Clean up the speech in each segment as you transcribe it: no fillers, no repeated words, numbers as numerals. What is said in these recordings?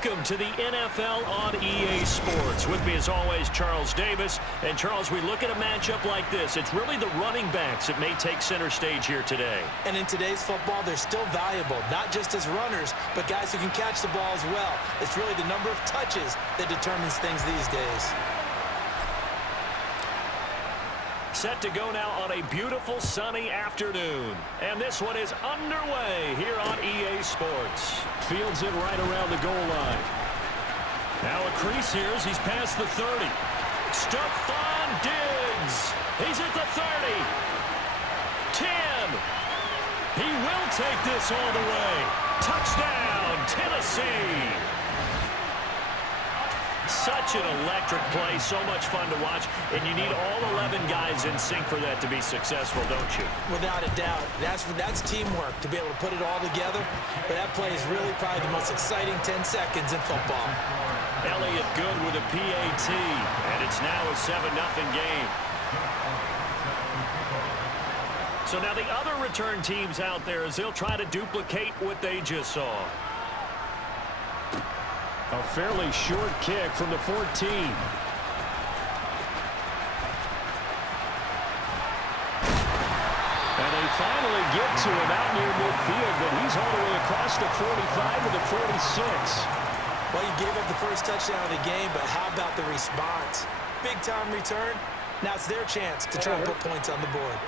Welcome to the NFL on EA Sports. With me as always, Charles Davis. And Charles, we look at a matchup like this. It's really the running backs that may take center stage here today. And in today's football, they're still valuable, not just as runners, but guys who can catch the ball as well. It's really the number of touches that determines things these days. Set to go now on a beautiful sunny afternoon. And this one is underway here on EA Sports. Fields it right around the goal line. Now a crease here as he's past the 30. Stephon Diggs. He's at the 30. 10. He will take this all the way. Touchdown, Tennessee. Such an electric play, so much fun to watch, and you need all 11 guys in sync for that to be successful, don't you? Without a doubt. That's teamwork, to be able to put it all together. But that play is really probably the most exciting 10 seconds in football. Elliott good with a PAT, and it's now a 7-0 game. So now the other return teams out there, as they'll try to duplicate what they just saw. A fairly short kick from the 14. And they finally get to him out near midfield, but he's all the way across the 45 to the 46. Well, you gave up the first touchdown of the game, but how about the response? Big-time return. Now it's their chance to try and put points on the board.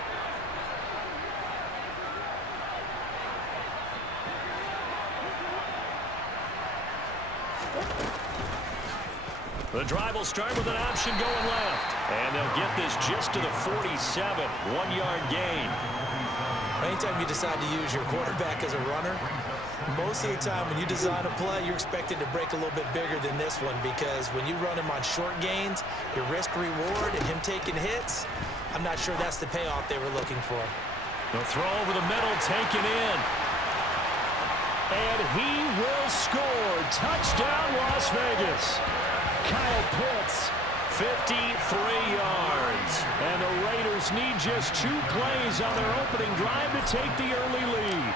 The drive will start with an option going left. And they'll get this just to the 47. 1-yard gain. Anytime you decide to use your quarterback as a runner, most of the time when you design a play, you're expected to break a little bit bigger than this one, because when you run him on short gains, your risk-reward and him taking hits, I'm not sure that's the payoff they were looking for. The throw over the middle, taken in. And he will score. Touchdown, Las Vegas. Kyle Pitts, 53 yards. and the Raiders need just 2 plays on their opening drive to take the early lead.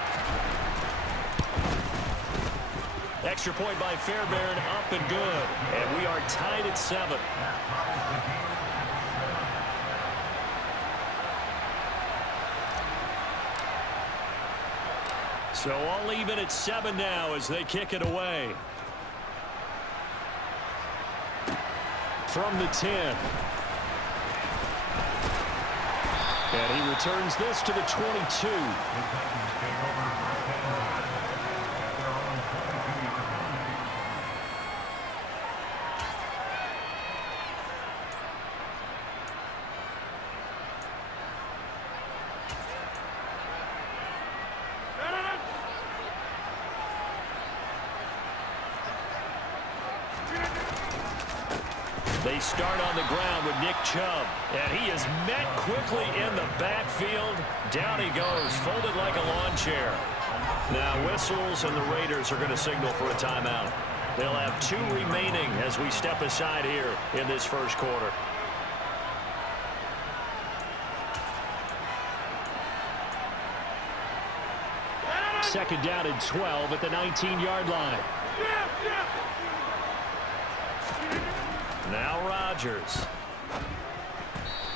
Extra point by Fairbairn, up and good. And we are tied at 7. So all even at 7 now as they kick it away. From the 10. And he returns this to the 22. They start on the ground with Nick Chubb, and he is met quickly in the backfield. Down he goes, folded like a lawn chair. Now whistles, and the Raiders are going to signal for a timeout. They'll have 2 remaining as we step aside here in this first quarter. Second down and 12 at the 19-yard line. Now Rodgers.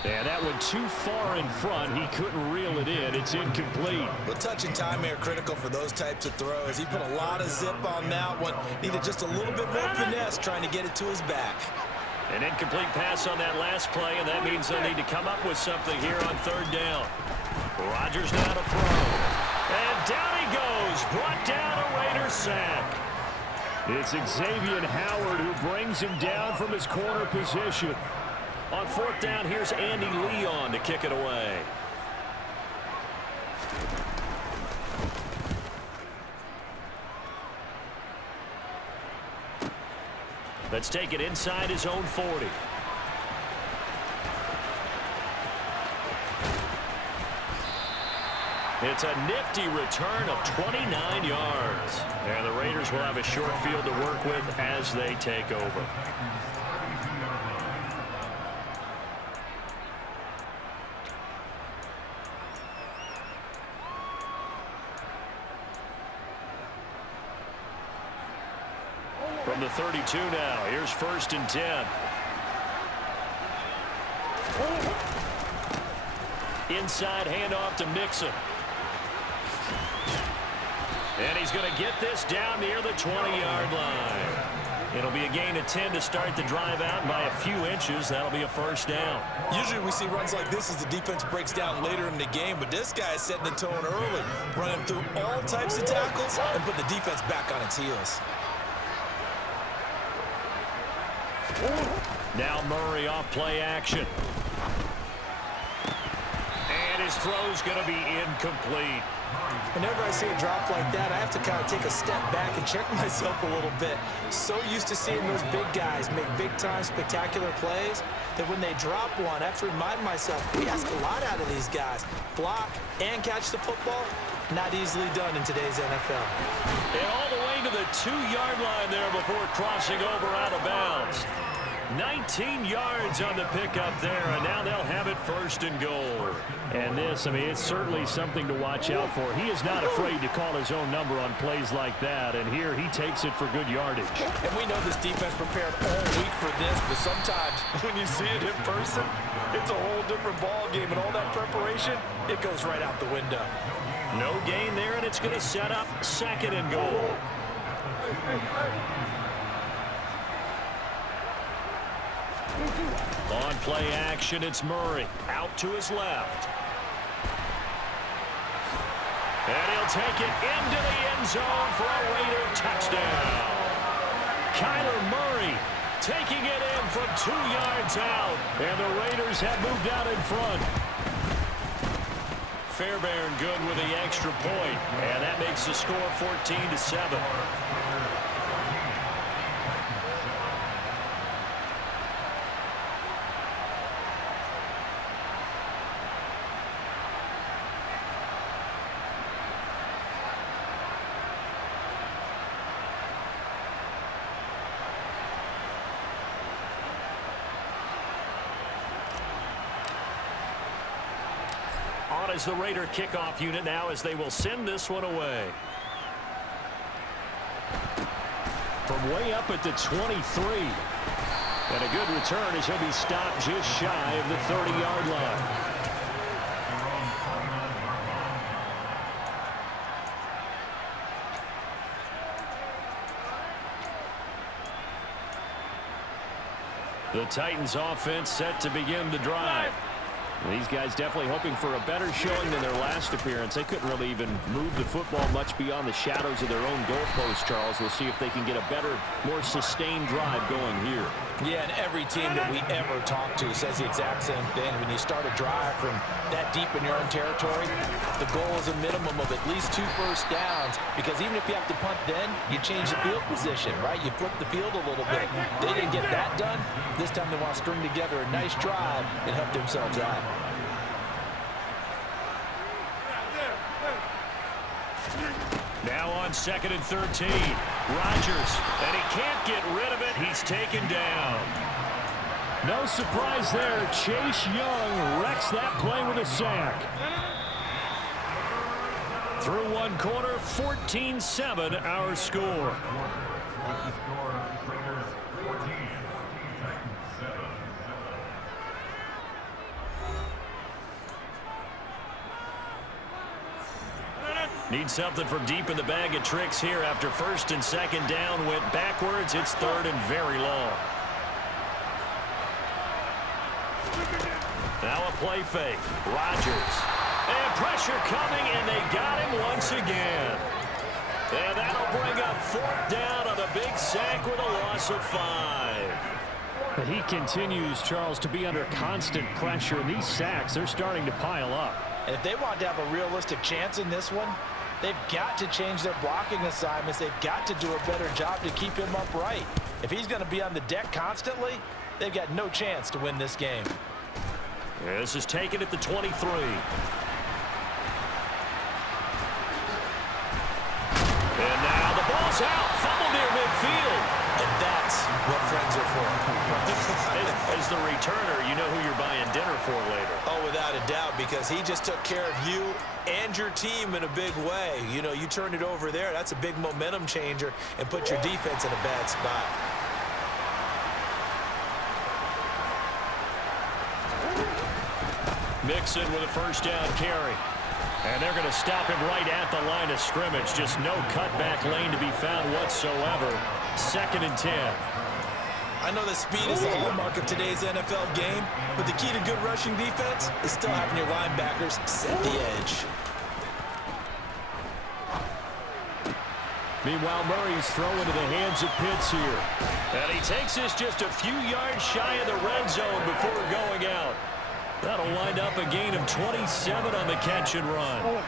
And that one too far in front. He couldn't reel it in. It's incomplete. Well, touch and time here critical for those types of throws. He put a lot of zip on that one. Needed just a little bit more finesse trying to get it to his back. An incomplete pass on that last play, and that means they'll need to come up with something here on 3rd down. Rodgers now to throw. And down he goes. Brought down a Raiders sack. It's Xavier Howard who brings him down from his corner position. On 4th down, here's Andy Leon to kick it away. Let's take it inside his own 40. It's a nifty return of 29 yards. And the Raiders will have a short field to work with as they take over. From the 32 now, here's 1st and 10. Inside handoff to Mixon. And he's going to get this down near the 20-yard line. It'll be a gain of 10 to start the drive out. By a few inches, that'll be a 1st down. Usually we see runs like this as the defense breaks down later in the game, but this guy is setting the tone early, running through all types of tackles and put the defense back on its heels. Now Murray off play action. And his throw's going to be incomplete. Whenever I see a drop like that, I have to kind of take a step back and check myself a little bit. So used to seeing those big guys make big-time spectacular plays that when they drop one, I have to remind myself, we ask a lot out of these guys. Block and catch the football, not easily done in today's NFL. And all the way to the 2-yard line there before crossing over out of bounds. 19 yards on the pickup there, and now they'll have it 1st and goal. And this, I mean, it's certainly something to watch out for. He is not afraid to call his own number on plays like that, and here he takes it for good yardage. And we know this defense prepared all week for this, but sometimes when you see it in person, it's a whole different ball game, and all that preparation, it goes right out the window. No gain there, and it's going to set up 2nd and goal. On play action, it's Murray. Out to his left. And he'll take it into the end zone for a Raider touchdown. Kyler Murray taking it in from 2 yards out. And the Raiders have moved out in front. Fairbairn good with the extra point, and that makes the score 14-7. Is the Raider kickoff unit now as they will send this one away. From way up at the 23. And a good return as he'll be stopped just shy of the 30-yard line. The Titans offense set to begin the drive. These guys definitely hoping for a better showing than their last appearance. They couldn't really even move the football much beyond the shadows of their own goalpost, Charles. We'll see if they can get a better, more sustained drive going here. Yeah, and every team that we ever talk to says the exact same thing. When you start a drive from that deep in your own territory, the goal is a minimum of at least 2 first downs, because even if you have to punt then, you change the field position, right? You flip the field a little bit. They didn't get that done. This time they want to string together a nice drive and help themselves out. Now on 2nd and 13. Rodgers, and he can't get rid of it. He's taken down. No surprise there. Chase Young wrecks that play with a sack. Through one quarter, 14-7 our score. Need something from deep in the bag of tricks here after 1st and 2nd down went backwards. It's 3rd and very long. Now a play fake. Rodgers. And pressure coming, and they got him once again. And that'll bring up 4th down on a big sack with a loss of 5. He continues, Charles, to be under constant pressure. These sacks, they're starting to pile up. And if they want to have a realistic chance in this one, they've got to change their blocking assignments. They've got to do a better job to keep him upright. If he's going to be on the deck constantly, they've got no chance to win this game. This is taken at the 23. And now the ball's out. Fumble near midfield. And that's what friends are for. As the returner, you know who you're buying dinner for later. Oh, without a doubt, because he just took care of you and your team in a big way. You know, you turned it over there. That's a big momentum changer and put your defense in a bad spot. Mixon with a 1st down carry. And they're going to stop him right at the line of scrimmage. Just no cutback lane to be found whatsoever. 2nd and 10. I know that speed is the hallmark of today's NFL game, but the key to good rushing defense is still having your linebackers set the edge. Meanwhile, Murray's throw into the hands of Pitts here. And he takes this just a few yards shy of the red zone before going out. That'll wind up a gain of 27 on the catch and run.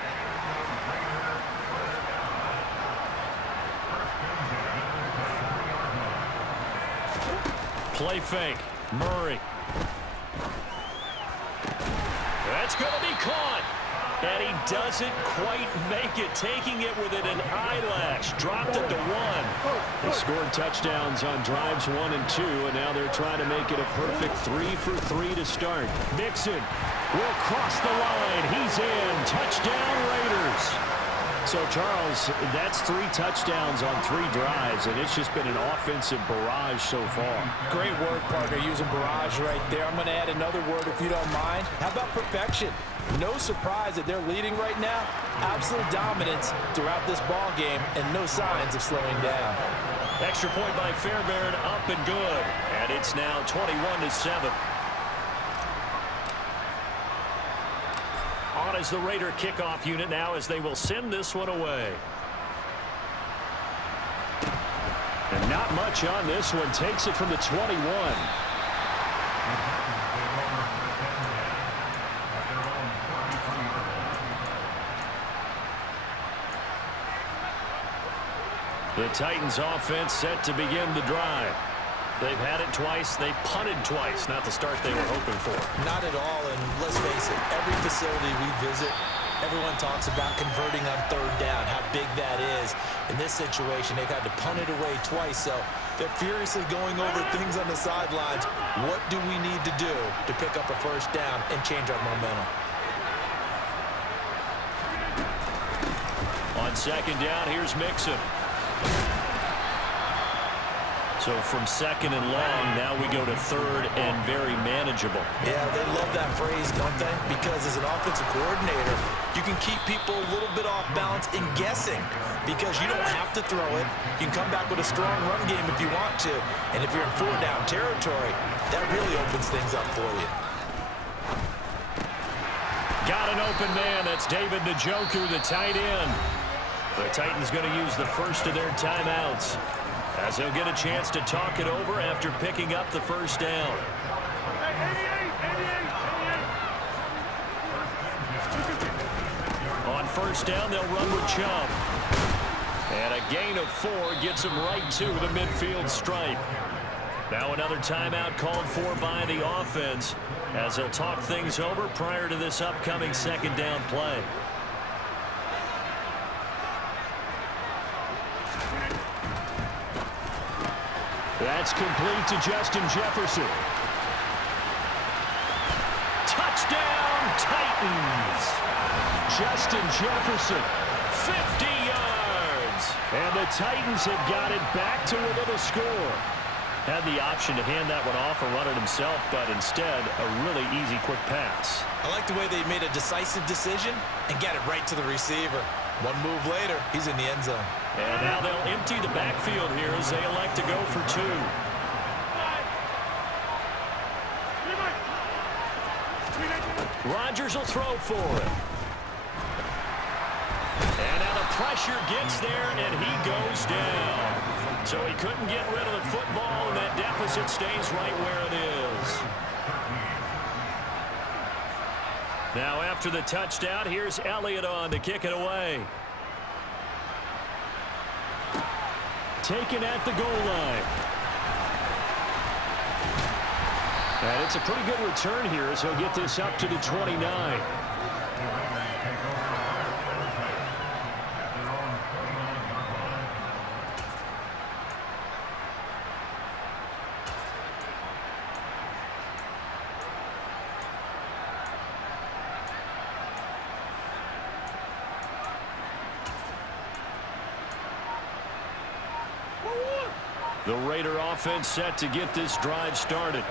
Play fake. Murray. That's going to be caught. And he doesn't quite make it, taking it within an eyelash. Dropped it to 1. They scored touchdowns on drives 1 and 2, and now they're trying to make it a perfect 3 for 3 to start. Mixon will cross the line. He's in. Touchdown, Raiders. So, Charles, that's 3 touchdowns on 3 drives, and it's just been an offensive barrage so far. Great word, partner, using barrage right there. I'm going to add another word if you don't mind. How about perfection? No surprise that they're leading right now. Absolute dominance throughout this ball game, and no signs of slowing down. Extra point by Fairbairn, up and good. And it's now 21-7. On as the Raider kickoff unit now as they will send this one away. And not much on this one. Takes it from the 21. The Titans offense set to begin the drive. They've had it twice. They've punted twice. Not the start they were hoping for. Not at all, and let's face it, every facility we visit, everyone talks about converting on third down, how big that is. In this situation, they've had to punt it away twice, so they're furiously going over things on the sidelines. What do we need to do to pick up a first down and change our momentum? On second down, here's Mixon. So from second and long, now we go to third and very manageable. Yeah, they love that phrase, don't they? Because as an offensive coordinator, you can keep people a little bit off balance in guessing because you don't have to throw it. You can come back with a strong run game if you want to. And if you're in four-down territory, that really opens things up for you. Got an open man. That's David Njoku, the tight end. The Titans going to use the first of their timeouts, as they'll get a chance to talk it over after picking up the first down. On first down, they'll run with Chubb. And a gain of 4 gets him right to the midfield stripe. Now another timeout called for by the offense, as they'll talk things over prior to this upcoming second down play. That's complete to Justin Jefferson. Touchdown, Titans! Justin Jefferson. 50 yards! And the Titans have got it back to within a score. Had the option to hand that one off or run it himself, but instead, a really easy, quick pass. I like the way they made a decisive decision and get it right to the receiver. One move later, he's in the end zone. And now they'll empty the backfield here as they elect to go for 2. Rodgers will throw for it. And now the pressure gets there, and he goes down. So he couldn't get rid of the football, and that deficit stays right where it is. Now after the touchdown, here's Elliott on to kick it away. Taken at the goal line. And it's a pretty good return here as he'll get this up to the 29. The Raider offense set to get this drive started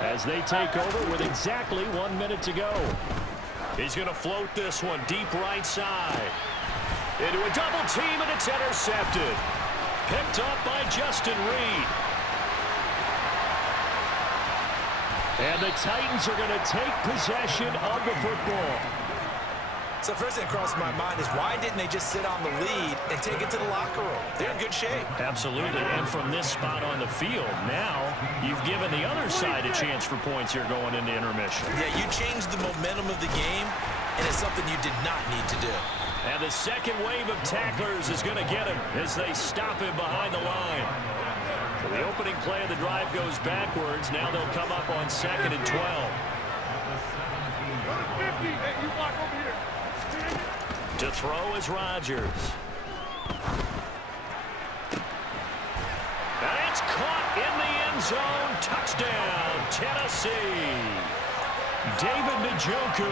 as they take over with exactly 1 minute to go. He's going to float this one deep right side. Into a double team, and it's intercepted. Picked up by Justin Reed. And the Titans are going to take possession of the football. So first thing that crossed my mind is why didn't they just sit on the lead and take it to the locker room? They're in good shape. Absolutely. And from this spot on the field, now you've given the other side a chance for points here going into intermission. Yeah, you changed the momentum of the game, and it's something you did not need to do. And the second wave of tacklers is going to get him as they stop him behind the line. So the opening play of the drive goes backwards. Now they'll come up on 2nd and 12. To throw is Rodgers. And it's caught in the end zone. Touchdown, Tennessee. David Njoku.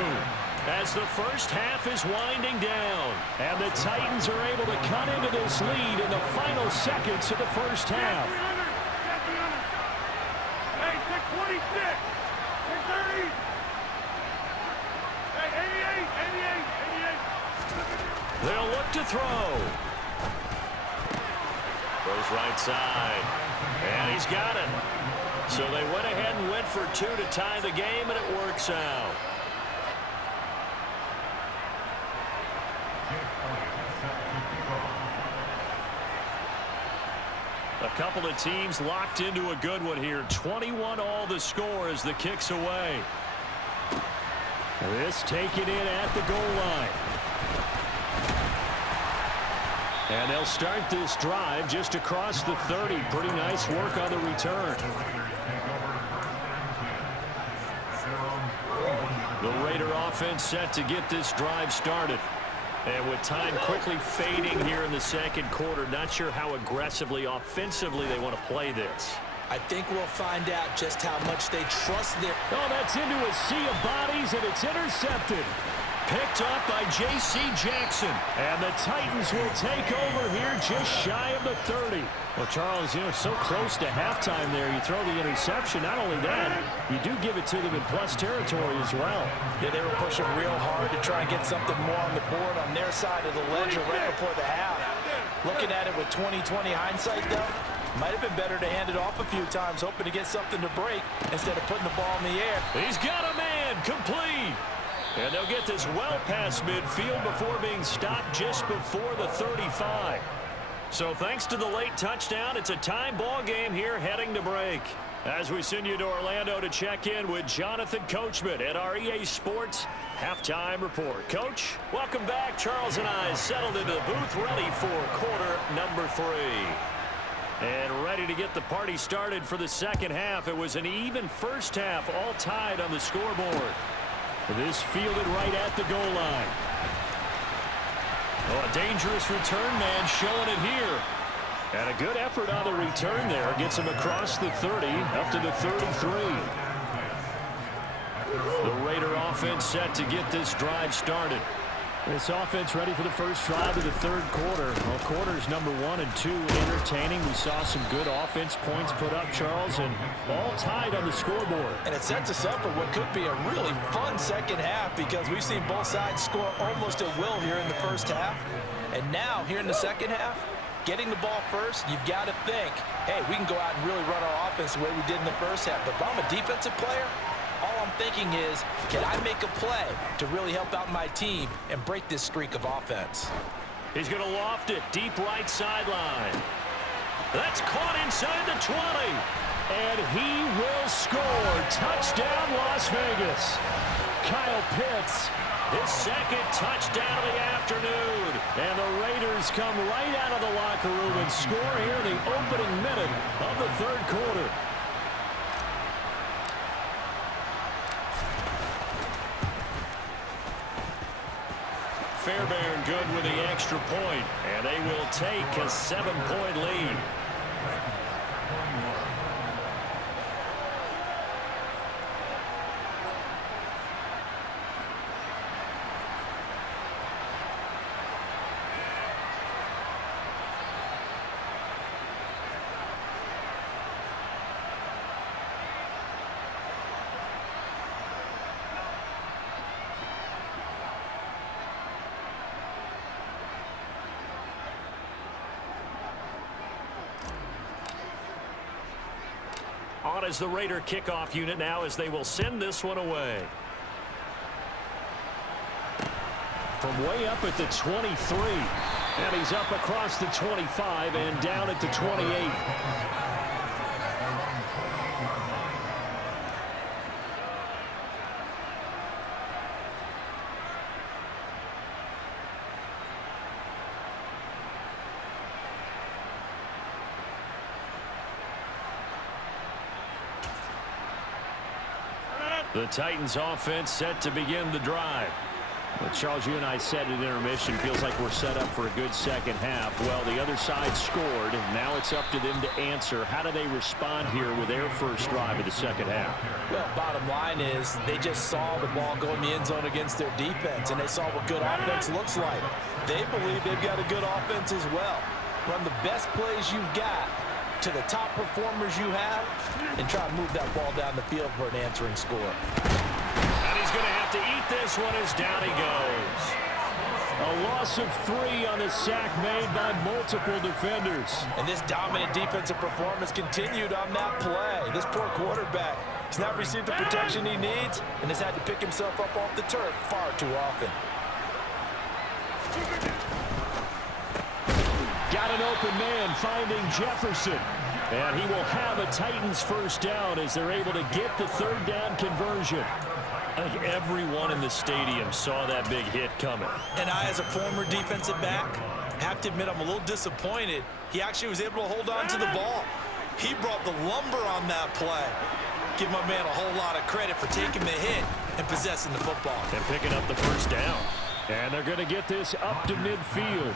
As the first half is winding down. And the Titans are able to cut into this lead in the final seconds of the first half. Hey, take 26. Take 30. Hey, 88. They'll look to throw. Goes right side. And he's got it. So they went ahead and went for 2 to tie the game, and it works out. A couple of teams locked into a good one here. 21 all the score as the kick's away. This taken in at the goal line. And they'll start this drive just across the 30. Pretty nice work on the return. The Raider offense set to get this drive started. And with time quickly fading here in the second quarter, not sure how aggressively, offensively they want to play this. I think we'll find out just how much they trust their... Oh, that's into a sea of bodies, and it's intercepted. Picked up by J.C. Jackson. And the Titans will take over here just shy of the 30. Well, Charles, so close to halftime there. You throw the interception. Not only that, you do give it to them in plus territory as well. Yeah, they were pushing real hard to try and get something more on the board on their side of the ledger right before the half. Looking at it with 20/20 hindsight, though, might have been better to hand it off a few times, hoping to get something to break instead of putting the ball in the air. He's got a man, complete. And they'll get this well past midfield before being stopped just before the 35. So thanks to the late touchdown, it's a tie ball game here heading to break. As we send you to Orlando to check in with Jonathan Coachman at our EA Sports Halftime Report. Coach, welcome back. Charles and I settled into the booth ready for quarter number 3. And ready to get the party started for the second half. It was an even first half, all tied on the scoreboard. This fielded right at the goal line. Oh, a dangerous return man showing it here. And a good effort on the return there. Gets him across the 30, up to the 33. The Raider offense set to get this drive started. This offense ready for the first drive of the third quarter. Well, quarters number 1 and 2 entertaining. We saw some good offense points put up, Charles, and all tied on the scoreboard. And it sets us up for what could be a really fun second half because we've seen both sides score almost at will here in the first half. And now, here in the second half, getting the ball first, you've got to think, hey, we can go out and really run our offense the way we did in the first half. But if I'm a defensive player, all I'm thinking is, can I make a play to really help out my team and break this streak of offense? He's going to loft it deep right sideline. That's caught inside the 20. And he will score. Touchdown, Las Vegas. Kyle Pitts, his second touchdown of the afternoon. And the Raiders come right out of the locker room and score here in the opening minute of the third quarter. Fairbairn good with the extra point, and they will take a 7-point lead. On as the Raider kickoff unit now as they will send this one away. From way up at the 23. And he's up across the 25 and down at the 28. The Titans offense set to begin the drive. Well, Charles, you and I said at intermission, feels like we're set up for a good second half. Well, the other side scored, and now it's up to them to answer. How do they respond here with their first drive of the second half? Well, bottom line is they just saw the ball go in the end zone against their defense, and they saw what good offense looks like. They believe they've got a good offense as well. Run the best plays you've got to the top performers you have and try to move that ball down the field for an answering score. And he's going to have to eat this one as down he goes. A loss of 3 on the sack made by multiple defenders. And this dominant defensive performance continued on that play. This poor quarterback has not received the protection he needs and has had to pick himself up off the turf far too often. Got an open man finding Jefferson. And he will have a Titans first down as they're able to get the third down conversion. I think everyone in the stadium saw that big hit coming. And I, as a former defensive back, Have to admit, I'm a little disappointed. He actually was able to hold on to the ball. He brought the lumber on that play. Give my man a whole lot of credit for taking the hit and possessing the football. And picking up the first down. And they're going to get this up to midfield.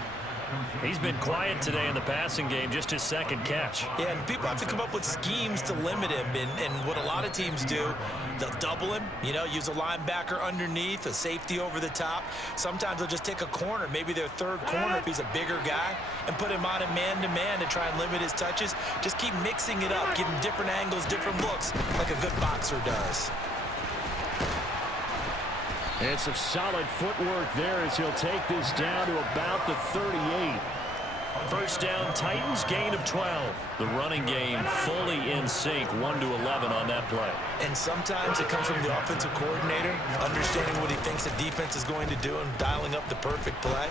He's been quiet today in the passing game, just his second catch. Yeah, and people have to come up with schemes to limit him. And what a lot of teams do, they'll double him, you know, use a linebacker underneath, a safety over the top. Sometimes they'll just take a corner, maybe their third corner if he's a bigger guy, and put him on a man-to-man to try and limit his touches. Just keep mixing it up, give him different angles, different looks, like a good boxer does. And some solid footwork there as he'll take this down to about the 38. First down, Titans, gain of 12. The running game fully in sync, 1-11 on that play. And sometimes it comes from the offensive coordinator, understanding what he thinks the defense is going to do and dialing up the perfect play.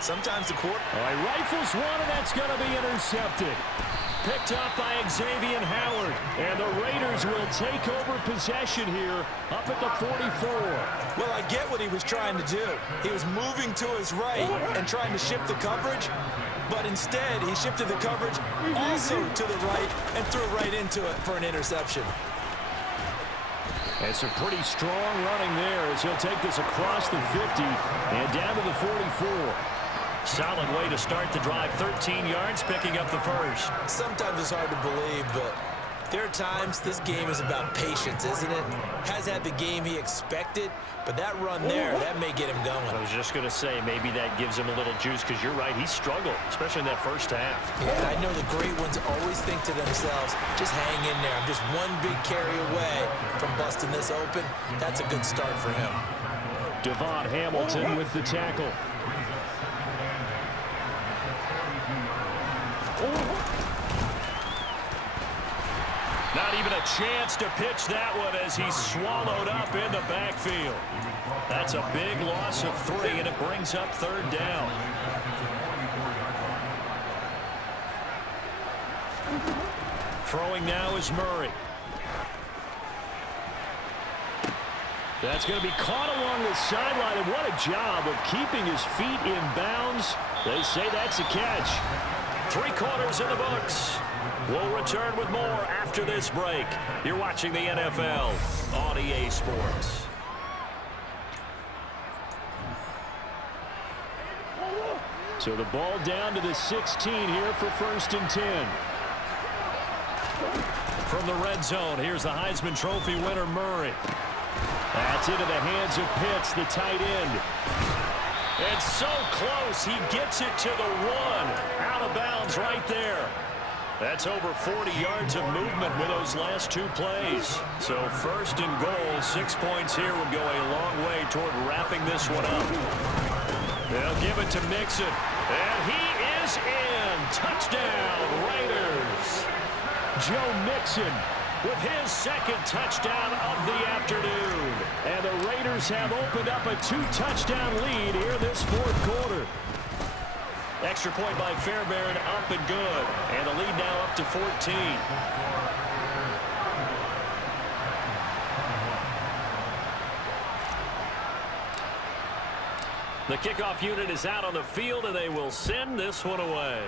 Sometimes the quarterback... All right, rifles one, and that's going to be intercepted. Picked up by Xavier Howard. And the Raiders will take over possession here up at the 44. Well, I get what he was trying to do. He was moving to his right and trying to shift the coverage, but instead he shifted the coverage also to the right and threw right into it for an interception. And some pretty strong running there as he'll take this across the 50 and down to the 44. Solid way to start the drive, 13 yards, picking up the first. Sometimes it's hard to believe, but there are times this game is about patience, isn't it? Has had the game he expected, but that run there, that may get him going. I was just going to say, maybe that gives him a little juice, because you're right, he struggled, especially in that first half. Yeah, and I know the great ones always think to themselves, just hang in there. I'm just one big carry away from busting this open. That's a good start for him. Devon Hamilton with the tackle. Not even a chance to pitch that one as he's swallowed up in the backfield. That's a big loss of 3, and it brings up third down. Throwing now is Murray. That's going to be caught along the sideline, and what a job of keeping his feet in bounds. They say that's a catch. 3 quarters in the books. We'll return with more after this break. You're watching the NFL on EA Sports. So the ball down to the 16 here for 1st and 10. From the red zone, here's the Heisman Trophy winner, Murray. That's into the hands of Pitts, the tight end. And so close, he gets it to the 1. Out of bounds right there. That's over 40 yards of movement with those last 2 plays. So 1st and goal, 6 points here would go a long way toward wrapping this one up. They'll give it to Mixon. And he is in. Touchdown, Raiders. Joe Mixon with his 2nd touchdown of the afternoon. And the Raiders have opened up a 2-touchdown lead here this 4th quarter. Extra point by Fairbairn, up and good. And the lead now up to 14. The kickoff unit is out on the field, and they will send this one away.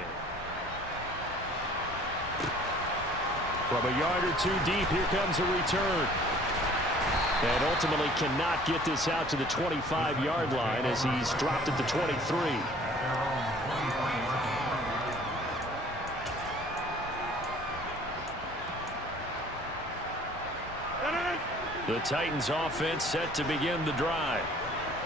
From a yard or 2 deep, here comes a return. And ultimately cannot get this out to the 25-yard line as he's dropped at the 23. The Titans offense set to begin the drive.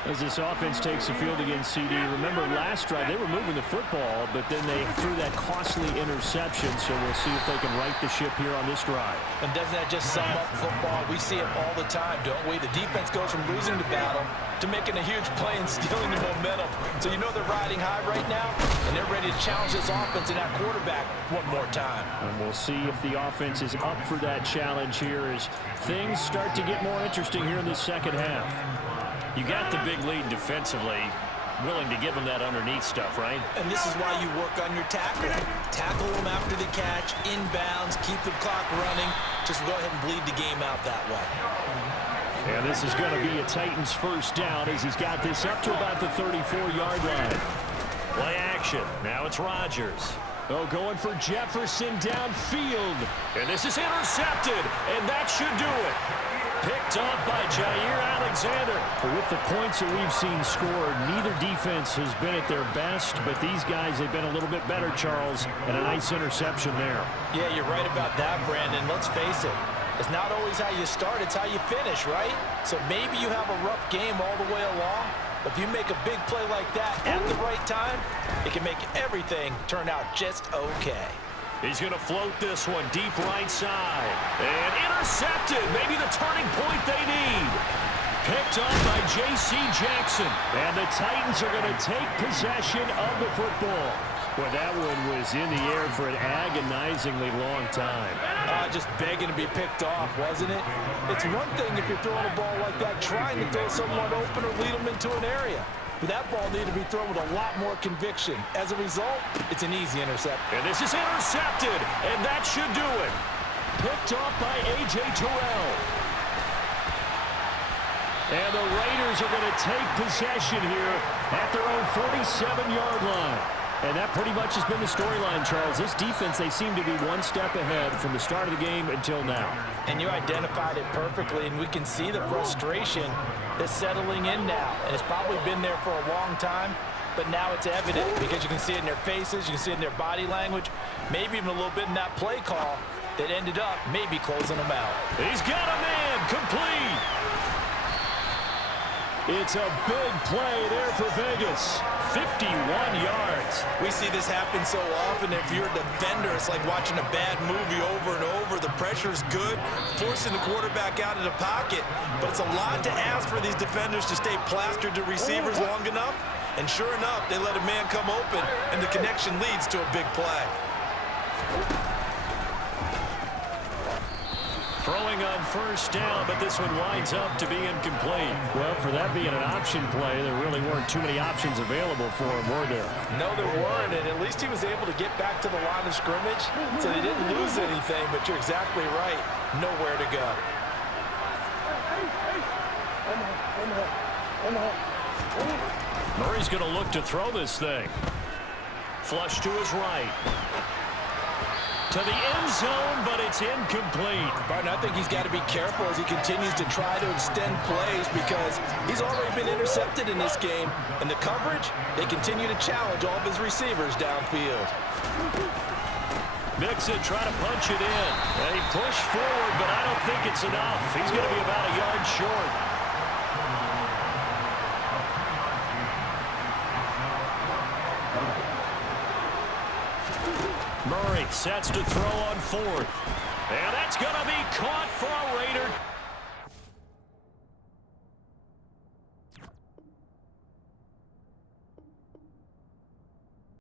As this offense takes the field against CD, remember last drive they were moving the football, but then they threw that costly interception, so we'll see if they can right the ship here on this drive. And doesn't that just sum up football? We see it all the time, don't we? The defense goes from losing the battle to making a huge play and stealing the momentum. So you know they're riding high right now, and they're ready to challenge this offense and that quarterback one more time. And we'll see if the offense is up for that challenge here as things start to get more interesting here in the second half. You got the big lead defensively, willing to give them that underneath stuff, right? And this is why you work on your tackle. Tackle them after the catch, inbounds, keep the clock running. Just go ahead and bleed the game out that way. And this is going to be a Titans first down as he's got this up to about the 34-yard line. Play action. Now it's Rodgers. Oh, going for Jefferson downfield. And this is intercepted, and that should do it. Picked up by Jair Alexander. With the points that we've seen scored, neither defense has been at their best, but these guys have been a little bit better, Charles, and a nice interception there. Yeah, you're right about that, Brandon. Let's face it. It's not always how you start, it's how you finish, right? So maybe you have a rough game all the way along, but if you make a big play like that at the right time, it can make everything turn out just okay. He's going to float this one deep right side. And intercepted. Maybe the turning point they need. Picked up by J.C. Jackson. And the Titans are going to take possession of the football. Well, that one was in the air for an agonizingly long time. Just begging to be picked off, wasn't it? It's one thing if you're throwing a ball like that, trying to throw someone open or lead them into an area. But that ball needed to be thrown with a lot more conviction. As a result, it's an easy intercept. And this is intercepted, and that should do it. Picked off by A.J. Terrell. And the Raiders are going to take possession here at their own 47-yard line. And that pretty much has been the storyline, Charles. This defense, they seem to be one step ahead from the start of the game until now. And you identified it perfectly, and we can see the frustration that's settling in now. And it's probably been there for a long time, but now it's evident because you can see it in their faces, you can see it in their body language, maybe even a little bit in that play call that ended up maybe closing them out. He's got a man complete. It's a big play there for Vegas. 51 yards. We see this happen so often. If you're a defender, it's like watching a bad movie over and over. The pressure's good, forcing the quarterback out of the pocket. But it's a lot to ask for these defenders to stay plastered to receivers long enough. And sure enough, they let a man come open, and the connection leads to a big play. Throwing on first down, but this one winds up to be incomplete. Well, for that being an option play, there really weren't too many options available for him, were there? No, there weren't, and at least he was able to get back to the line of scrimmage, so they didn't lose anything, but you're exactly right. Nowhere to go. Murray's going to look to throw this thing. Flush to his right. To the end zone, but it's incomplete. Barton, I think he's got to be careful as he continues to try to extend plays because he's already been intercepted in this game. And the coverage, they continue to challenge all of his receivers downfield. Mixon trying to punch it in. And he pushed forward, but I don't think it's enough. He's going to be about a yard short. Murray sets to throw on fourth. And that's going to be caught for a Raider.